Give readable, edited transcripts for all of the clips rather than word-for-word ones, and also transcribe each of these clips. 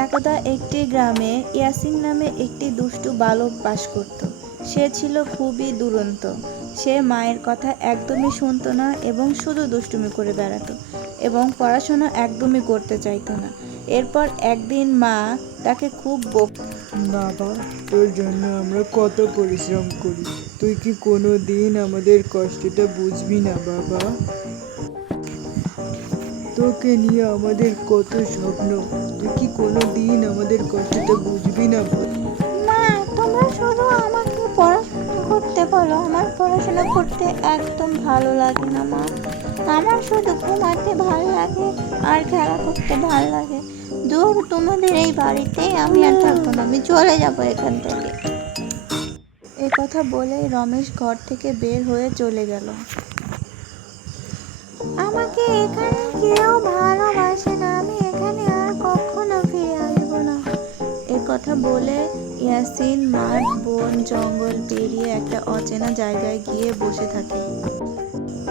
একদা একটি গ্রামে ইয়াসিন নামে একটি দুষ্টু বালক বাস করত। সে ছিল খুবই দুরন্ত। সে মায়ের কথা একদমই শুনতো না এবং শুধু দুষ্টুমি করে বেড়াতো এবং পড়াশোনা একদমই করতে চাইতো না। এরপর একদিন মা তাকে খুব বাবা, তোর জন্য আমরা কত পরিশ্রম করি, তুই কি কোনো দিন আমাদের কষ্টটা বুঝবি না বাবা? তোকে নিয়ে আমাদের কত স্বপ্ন, তুই কি কোনো দিন আমাদের কষ্টটা বুঝবি না? মা, তোমরা শুধু আমাকে পড়াশোনা করতে বলো। আমার পড়াশোনা করতে একদম ভালো লাগে না মা। আমার শুধু ঘুমাতে ভালো লাগে আর খেলা করতে ভালো লাগে। দূর, তোমাদের এই বাড়িতে আমি আর থাকবো না, আমি চলে যাবো এখান থেকে। এ কথা বলেই রমেশ ঘর থেকে বের হয়ে চলে গেল। আমাকে এখানে কেউ ভালোবাসে না, আমি এখানে আর কখনো ফিরে আসবো না। এ কথা বলে ইয়াসিন মাঠ, বন, জঙ্গল পেরিয়ে একটা অচেনা জায়গায় গিয়ে বসে থাকে।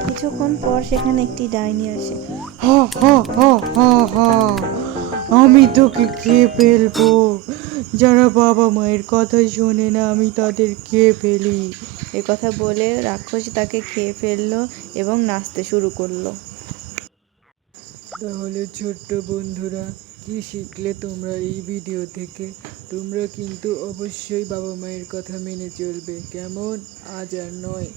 কিছুক্ষণ পর সেখানে একটি ডাইনি আসে। হা হা হা হা হা, আমি তোকে খেয়ে ফেলবো। যারা বাবা মায়ের কথা শোনে না, আমি তাদের খেয়ে ফেলি। এ কথা বলে রাক্ষস তাকে খেয়ে ফেললো এবং নাচতে শুরু করলো। তাহলে ছোট্ট বন্ধুরা, কি শিখলে তোমরা এই ভিডিও থেকে? তোমরা কিন্তু অবশ্যই বাবা মায়ের কথা মেনে চলবে, কেমন? আজ আর নয়।